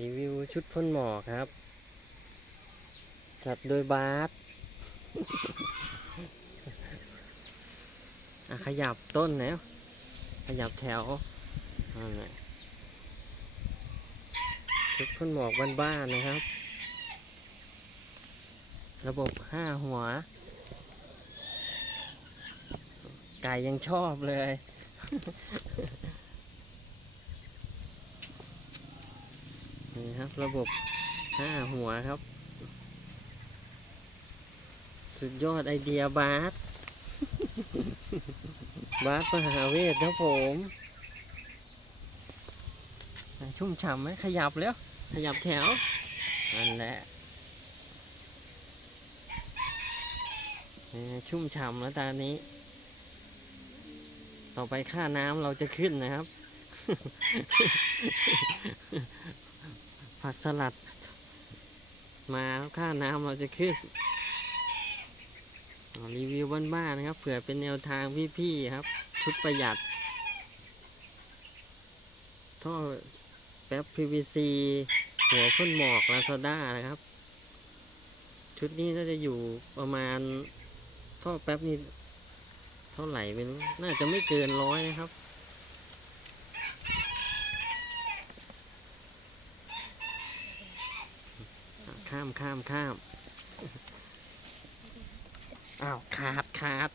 รีวิวชุดพ่นหมอกครับ จัดโดยบาสอะขยับต้นแล้วขยับแถวชุดพ่นหมอกบ้านๆนะครับ ระบบห้าหัว ไก่ยังชอบเลย นี่ครับ ระบบห้าหัวครับ สุดยอดไอเดียบาสบาสมหาเวทครับผมชุ่มฉ่ำไหมขยับแล้ว ขยับแถวนั่นแหละชุ่มฉ่ำแล้วตอนนี้ ต่อไปค่าน้ำเราจะขึ้นนะครับ ผักสลัด มาแล้วค่าน้ำเราจะขึ้นรีวิวบ้านๆนะครับ เผื่อเป็นแนวทางพี่ๆครับ ชุดประหยัด ท่อแป๊บ PVC หัวพ่นหมอกลาซาด้านะครับ ชุดนี้น่าจะอยู่ประมาณ ท่อแป๊บนี่เท่าไหร่ไม่รู้ น่าจะไม่เกินร้อยนะครับ อะ ข้ามข้ามข้ามอ้าวขาดขาด